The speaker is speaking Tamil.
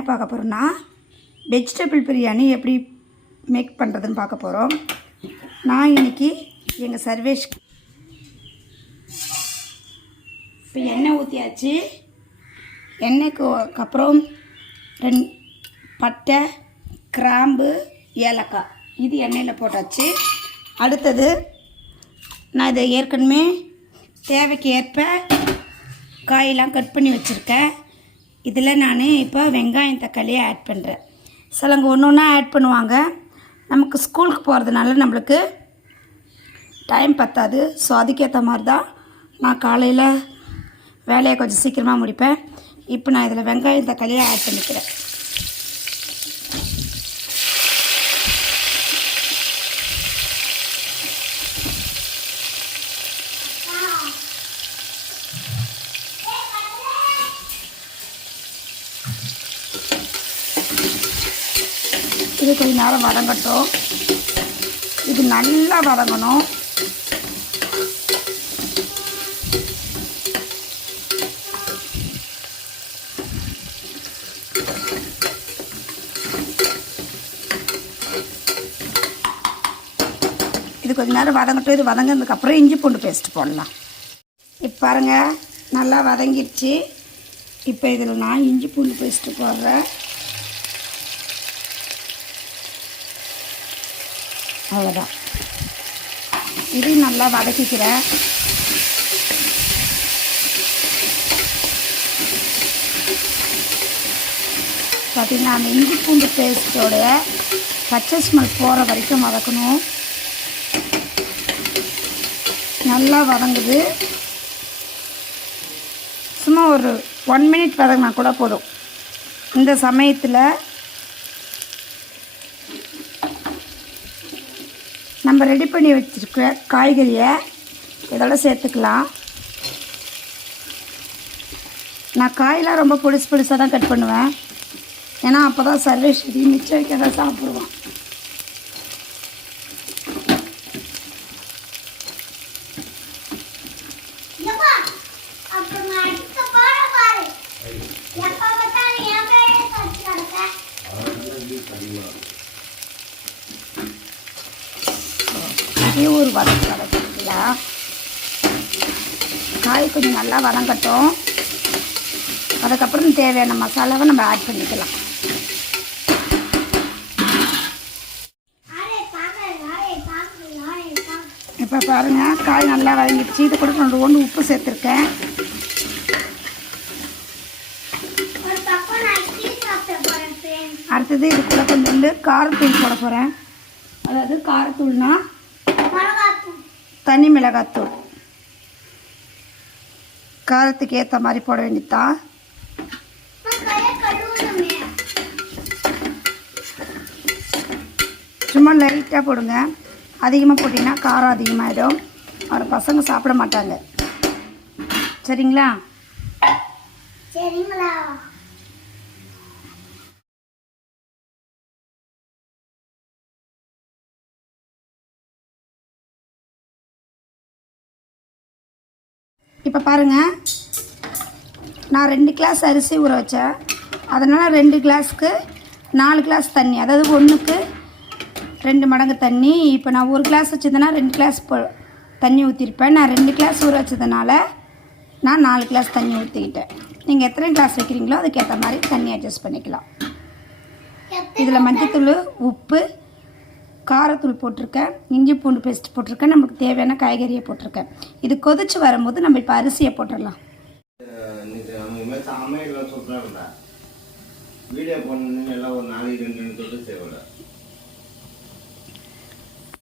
என்ன பார்க்க போகிறோன்னா வெஜிடபிள் பிரியாணி எப்படி மேக் பண்ணுறதுன்னு பார்க்க போகிறோம். நான் இன்றைக்கி எங்கள் சர்வேஷ் இப்போ எண்ணெய் ஊற்றியாச்சு. எண்ணெய்க்கு அப்புறம் பட்டை, கிராம்பு, ஏலக்காய் இது எண்ணெயில் போட்டாச்சு. அடுத்தது நான் இதை ஏற்கனவே தேவைக்கு ஏற்ப காயெல்லாம் கட் பண்ணி வச்சுருக்கேன். இதில் நான் இப்போ வெங்காயம், தக்காளியை ஆட் பண்ணுறேன். சிலங்க ஒன்று ஒன்றா ஆட் பண்ணுவாங்க. நமக்கு ஸ்கூலுக்கு போகிறதுனால நம்மளுக்கு டைம் பத்தாது. ஸோ அதுக்கேற்ற மாதிரி தான் நான் காலையில் வேலையை கொஞ்சம் சீக்கிரமாக முடிப்பேன். இப்போ நான் இதில் வெங்காயம், தக்காளியை ஆட் பண்ணிக்கிறேன். இது கொஞ்ச நேரம் வதங்கட்டும். இது நல்லா வதங்கணும். இது கொஞ்ச நேரம் வதங்கட்டும். இது வதங்கினதுக்கப்புறம் இஞ்சி பூண்டு பேஸ்ட் போடலாம். இப்போ பாருங்கள், நல்லா வதங்கிடுச்சு. இப்போ இதில் நான் இஞ்சி பூண்டு பேஸ்ட்டு போடுறேன். அவ்வளோதான். இது நல்லா வதக்கிக்கிறேன். பார்த்திங்கன்னா அந்த இஞ்சி பூண்டு பேஸ்ட்டோடைய பச்சை ஸ்மெல் போகிற வரைக்கும் வதக்கணும். நல்லா வதங்குது. சும்மா ஒரு 1 மினிட் வதங்கினா கூட போதும். இந்த சமயத்தில் நம்ம ரெடி பண்ணி வச்சுருக்க காய்கறியை இதோட சேர்த்துக்கலாம். நான் காயெலாம் ரொம்ப பொடிசாக தான் கட் பண்ணுவேன். ஏன்னா அப்போ தான் சர்வேஷ் மிச்சம் வைக்க தான் சாப்பிடுவான். ஒரு வதக்கலாம். காய் கொஞ்சம் நல்லா வதங்கட்டும். அதுக்கப்புறம் தேவையான மசாலாவை நம்ம ஆட் பண்ணிக்கலாம். இப்போ பாருங்கள், காய் நல்லா வதங்கிடுச்சு. இது கூட 2 உப்பு சேர்த்துருக்கேன். அடுத்தது இது கூட கொஞ்சோண்டு காரத்தூள் போட போகிறேன். அதாவது காரத்தூள்னா தனி மிளகாத்தூள். காரத்துக்கு ஏற்ற மாதிரி போட வேண்டியதுதான். சும்மா லைட்டாக போடுங்க. அதிகமாக போட்டிங்கன்னா காரம் அதிகமாகிடும். அவர் பசங்க சாப்பிட மாட்டாங்க. சரிங்களா? சரிங்களா. இப்போ பாருங்கள், நான் 2 கிளாஸ் அரிசி ஊற வச்சேன். அதனால் 2 கிளாஸுக்கு 4 கிளாஸ் தண்ணி, அதாவது 1க்கு 2 மடங்கு தண்ணி. இப்போ நான் 1 கிளாஸ் வச்சதுன்னா 2 கிளாஸ் தண்ணி ஊற்றிருப்பேன். நான் 2 கிளாஸ் ஊற வச்சதுனால நான் 4 கிளாஸ் தண்ணி ஊற்றிக்கிட்டேன். நீங்கள் எத்தனை கிளாஸ் வைக்கிறீங்களோ அதுக்கேற்ற மாதிரி தண்ணி அட்ஜஸ்ட் பண்ணிக்கலாம். இதில் மஞ்சத்தூள், உப்பு, காரத்தூள் போட்டிருக்கேன், இஞ்சி பூண்டு பேஸ்ட் போட்டிருக்கேன், நமக்கு தேவையான காய்கறியை போட்டிருக்கேன். இது கொதிச்சு வரும்போது நம்ம இப்போ அரிசியை போட்டுடலாம். வீடியோ பண்ண எல்லாம் ஒரு 4 2 தொட்டு செய்வோம்.